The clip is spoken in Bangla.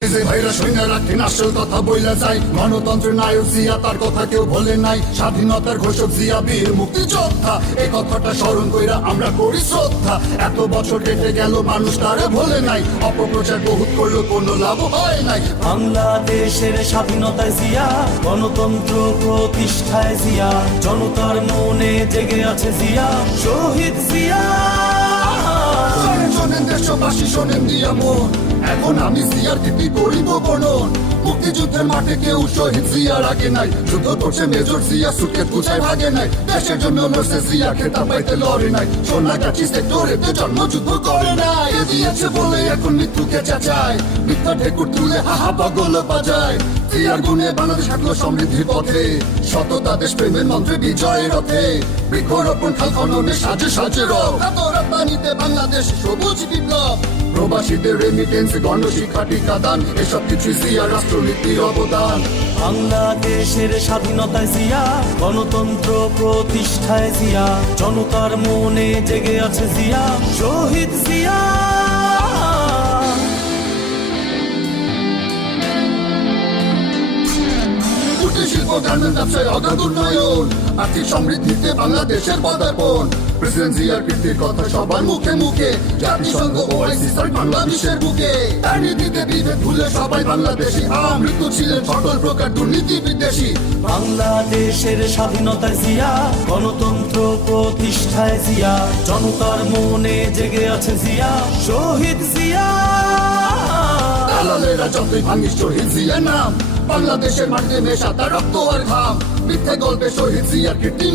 ভাইরা সৈন্য রাখেন আসল কথা বইলা যায়, গণতন্ত্রের নায়ক জিয়া তার কথা কেউ বলে নাই, স্বাধীনতার ঘোষক জিয়া বীর মুক্তিযোদ্ধা, এই কথাটা স্মরণ কইরা আমরা করি শ্রদ্ধা। এত বছর কেটে গেল মানুষ তারে ভোলে নাই, অপপ্রচার বহুত করলো কোনো লাভ হয় নাই। বাংলাদেশের স্বাধীনতায় জিয়া, গণতন্ত্র প্রতিষ্ঠায় জিয়া, জনতার মনে জেগে আছে জিয়া, শহীদ জিয়া। শোনেন দেশবাসী, শোনেন দিয়া মন, এখন আমি জিয়ার কীর্তি করিব বর্ণন। মুক্তিযুদ্ধের মাঠে কেউ শহীদ জিয়ার আগে নাই, যুদ্ধ করছে মেজর জিয়া, সুটকেস গুছায় ভাগে নাই, দেশের জন্য লড়ছে জিয়া, খেতা পাইতে লড়ে নাই, সোনাগাছি সেক্টরেতে জন্মযুদ্ধ করে নাই। এ দিয়েছে বলে এখন মৃত্যুকে চাচায়, মিথ্যা ঢেকুর তুলে হাহা পাগল বাজায়। জিয়ার গুণে বাংলাদেশ হাঁটলো সমৃদ্ধির পথে, সততা দেশ প্রেমের মন্ত্রে বিজয়ের রথে, বৃক্ষরোপণ খাল খননে সাজে সাজে রব, রপ্তানিতে বাংলাদেশ সবুজ বিপ্লব, প্রবাসীদের রেমিটেন্স, গণশিক্ষা, টিকাদান, এসব কিছু জিয়া রাষ্ট্রনীতির অবদান। বাংলাদেশের স্বাধীনতায় জিয়া, গণতন্ত্র প্রতিষ্ঠায় জিয়া, জনতার মনে জেগে আছে জিয়া, শহীদ জিয়া। শিল্প, গার্মেন্টস, ব্যবসায় অগাধ উন্নয়ন, আর্থিক সমৃদ্ধিতে বাংলাদেশের পদার্পণ, প্রেসিডেন্ট জিয়ার কীর্তির কথা সবার মুখে মুখে, জাতিসংঘ ওআইসি বাংলা বিশ্বের বুকে, তার নীতিতে বিভেদ ভুলে সবাই বাংলাদেশী, আমৃত্যু ছিলেন সকল প্রকার দুর্নীতি বিদেশী। বাংলাদেশের স্বাধীনতায় জিয়া, গণতন্ত্র প্রতিষ্ঠায় জিয়া, জনতার মনে জেগে আছে জিয়া, শহীদ জিয়া। দালালেরা যতই ভাঙিস শহীদ জিয়া নাম, বাংলাদেশের মাটিতে মেশা তার রক্ত আর ঘাম, মিথ্যে গল্পে শহীদ জিয়ার কীর্তি